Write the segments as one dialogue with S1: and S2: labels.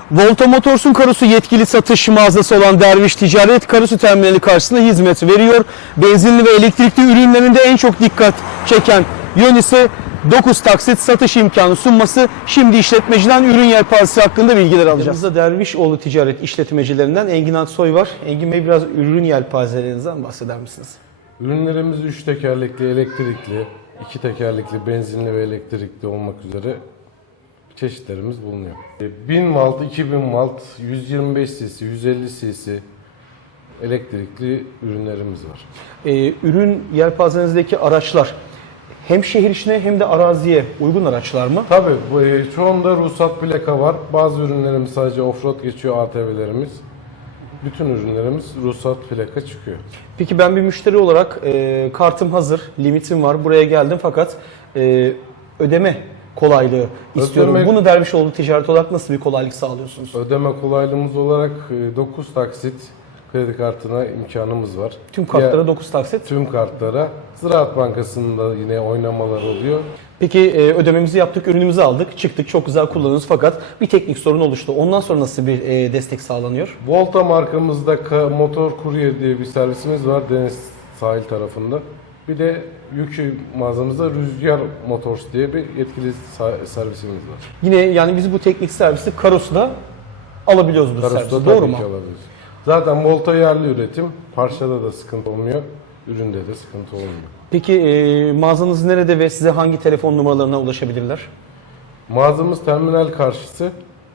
S1: Volta Motors'un Karasu yetkili satış mağazası olan Derviş Ticaret Karasu Terminali karşısında hizmet veriyor. Benzinli ve elektrikli ürünlerinde en çok dikkat çeken yön ise 9 taksit satış imkanı sunması. Şimdi işletmeciden ürün yelpazesi hakkında bilgiler alacağız. Yanımızda Dervişoğlu Ticaret işletmecilerinden Engin Aksoy var. Engin Bey, biraz ürün yelpazelerinizden bahseder misiniz?
S2: Ürünlerimiz 3 tekerlekli, elektrikli, 2 tekerlekli, benzinli ve elektrikli olmak üzere çeşitlerimiz bulunuyor. 1000 volt, 2000 volt, 125 cc, 150 cc elektrikli ürünlerimiz var.
S1: Ürün yelpazenizdeki araçlar hem şehir içine hem de araziye uygun araçlar mı?
S2: Tabii çoğunda ruhsat plaka var. Bazı ürünlerimiz sadece offroad geçiyor, ATV'lerimiz. Bütün ürünlerimiz ruhsat plaka çıkıyor.
S1: Peki ben bir müşteri olarak kartım hazır, limitim var, buraya geldim fakat ödeme kolaylığı istiyorum. Bunu Dervişoğlu Ticaret olarak nasıl bir kolaylık sağlıyorsunuz?
S2: Ödeme kolaylığımız olarak 9 taksit kredi kartına imkanımız var.
S1: Tüm kartlara 9 taksit?
S2: Tüm kartlara. Ziraat Bankası'nda yine oynamalar oluyor.
S1: Peki ödememizi yaptık, ürünümüzü aldık, çıktık, çok güzel kullanıyoruz fakat bir teknik sorun oluştu. Ondan sonra nasıl bir destek sağlanıyor?
S2: Volta markamızda Motor Courier diye bir servisimiz var deniz sahil tarafında. Bir de yük mağazamızda Rüzgar Motors diye bir yetkili servisimiz var.
S1: Yine yani biz bu teknik servisi Karasu'da alabiliyoruz bu servisi, doğru mu?
S2: Alabiliyoruz. Zaten Volta yerli üretim, parçada da sıkıntı olmuyor, üründe de sıkıntı olmuyor.
S1: Peki mağazanız nerede ve size hangi telefon numaralarına ulaşabilirler?
S2: Mağazamız terminal karşısı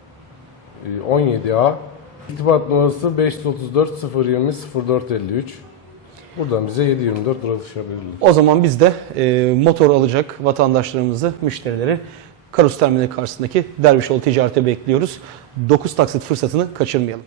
S2: 17A. İrtibat numarası 534 020 0453. Buradan bize 7/24 ulaşabilirler.
S1: O zaman biz de motor alacak vatandaşlarımızı, müşterileri Karasu Terminali karşısındaki Dervişoğlu Ticaret'e bekliyoruz. 9 taksit fırsatını kaçırmayalım.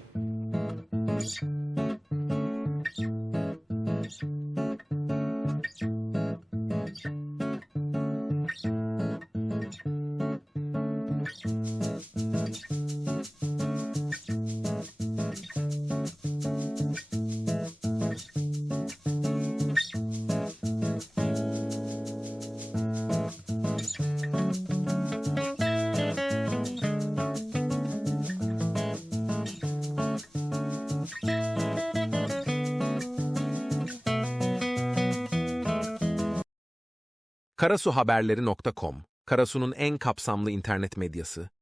S3: Karasuhaberleri.com, Karasu'nun en kapsamlı internet medyası.